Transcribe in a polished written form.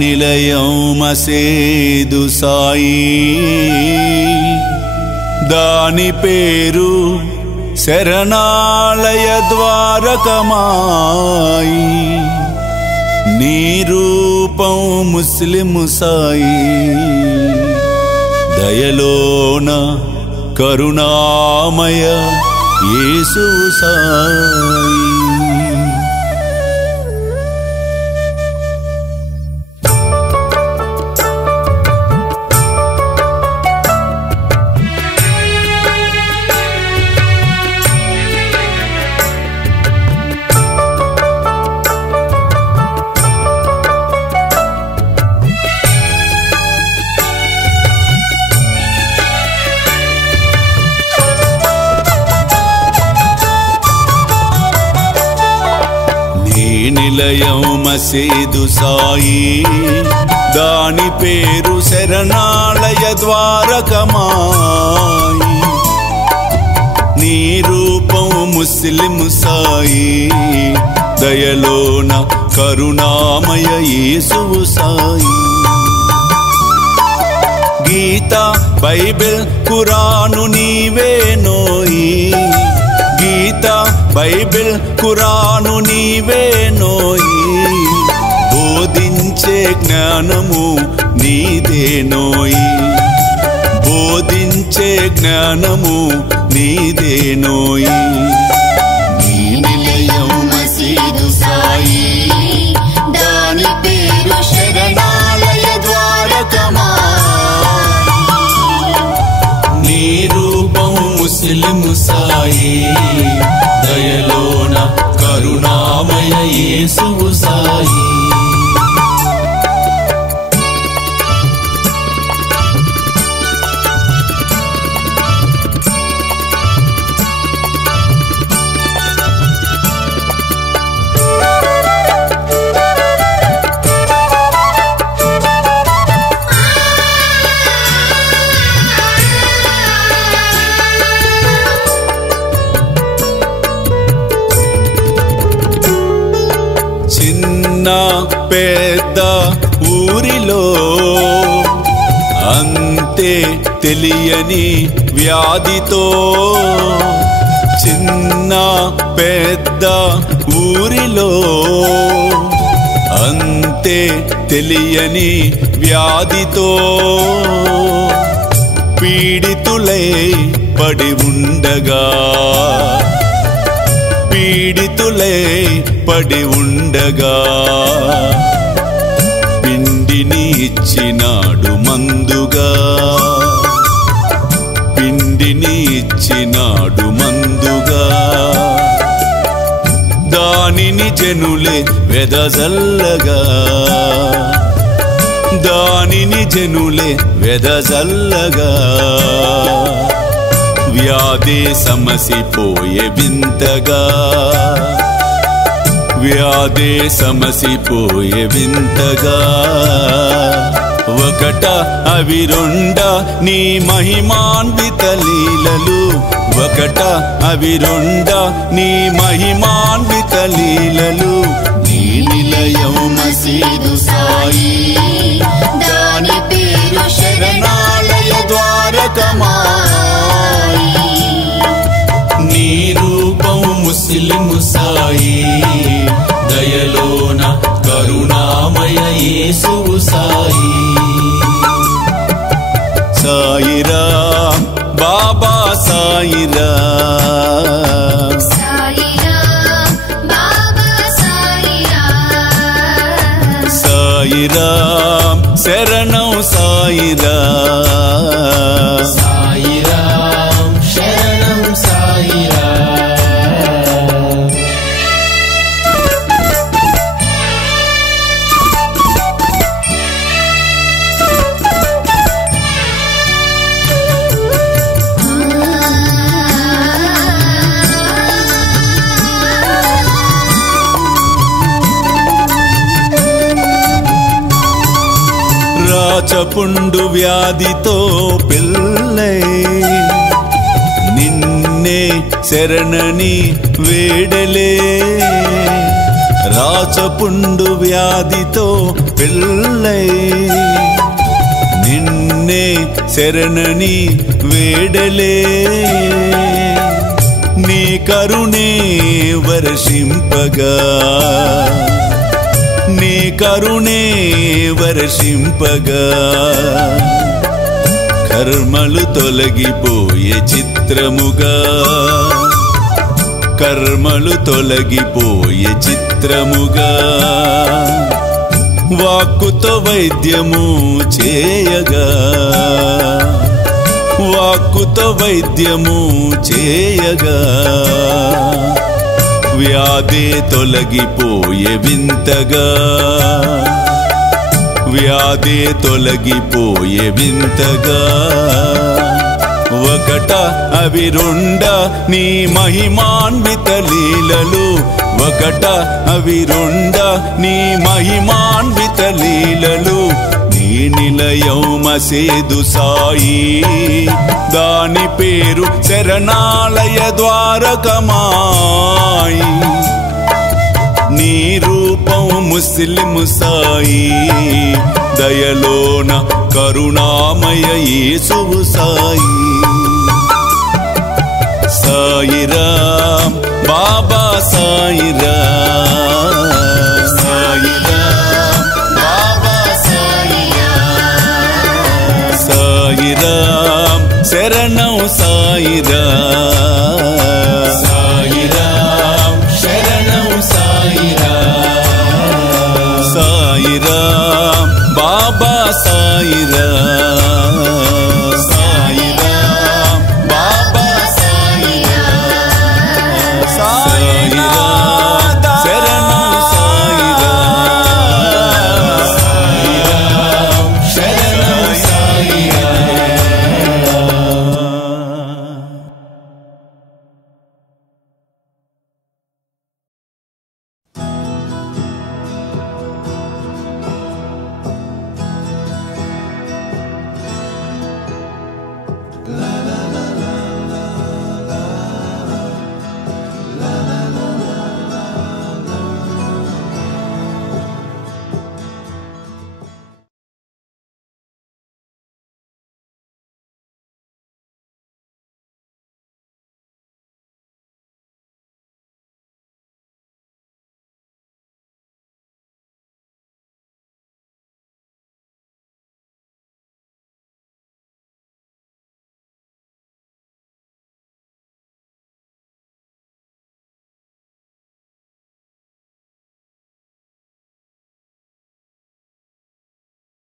నిలయం మసీదు సాయి, దాని పేరు శరణాలయ ద్వారకమాయి. నీ రూపం ముస్లిం సాయి, దయలోన కరుణామయ యేసు సాయి. నిలయం మసీదు సాయి, దాని పేరు శరణాలయ ద్వారకమాయి. నీ రూపం ముస్లిం సాయి, దయలోన కరుణామయ యేసు సాయి. గీత బైబిల్ ఖురాను నీవే నోయి, గీత బైబిల్ ఖురాను నీవే నోయి. బోధించే జ్ఞానము నీదే నోయి, బోధించే జ్ఞానము నీదే నోయి. నీ నిలయం మసీదు సాయి, దాని పేరు శరణాలయ ద్వారకమాయి. నీ రూపం ముస్లిం సాయి, దయలోన కరుణామయ యేసు సాయి. పెద్ద ఊరిలో అంతే తెలియని వ్యాధితో, చిన్న పెద్ద ఊరిలో అంతే తెలియని వ్యాధితో పీడితులై పడి ఉండగా, పీడితులై పడి ఉండగా పిండిని ఇచ్చినాడు మందుగా, పిండిని ఇచ్చినాడు మందుగా. దానిని జనులే వెదజల్లగా, దానిని జనులే వెదజల్లగా. వ్యాధి సమసిపోయే వింతగా, వ్యాధి సమసిపోయే వింతగా. ఒకట అవి రెండ నీ మహిమాన్విత లీలలు, ఒకట అవి రెండ నీ మహిమాన్విత లీలలు. నీ నిలయం మసీదు సాయి, దాని పేరు శరణాలయ ద్వారకమాయి. నీ రూపం ముస్లిం సాయి, దయలోన కరుణామయ యేసు సాయి. సాయిరాం బాబా సాయిరాం, సాయిరాం బాబా సాయిరాం, సాయిరాం శరణం సాయిరాం, సాయిరాం శరణం సాయిరాం. రాచపుండు వ్యాధితో పిల్లై నిన్నే శరణని వేడలే రాచపుండు వ్యాధితో పిల్లై నిన్నే శరణని వేడలే నీ కరుణే వర్షింపగా నీ కరుణే వర్షింపగా కర్మలు తొలగిపోయే చిత్రముగా కర్మలు తొలగిపోయే చిత్రముగా వాక్కుతో వైద్యము చేయగా వాక్కుతో వైద్యము చేయగా వ్యాధి తొలగిపోయే వింతగా వ్యాధి తొలగిపోయే వింతగా ఒకట అవి రెండ నీ మహిమాన్విత లీలలు ఒకట అవి రెండ నీ మహిమాన్విత లీలలు నీ నిలయం మసేదు సాయి దాని పేరు శరణాలయ ద్వారకమాయి నీ రూపం ముస్లిం సాయి దయలోన కరుణామయ యేసువు సాయి సాయిరాం బాబా సాయిరాం సాయిరాం బాబా సాయిరాం సాయిరాం శరణం సాయిరాం సాయిరాం శరణం సాయిరాం సాయిరాం బాబా సాయిరాం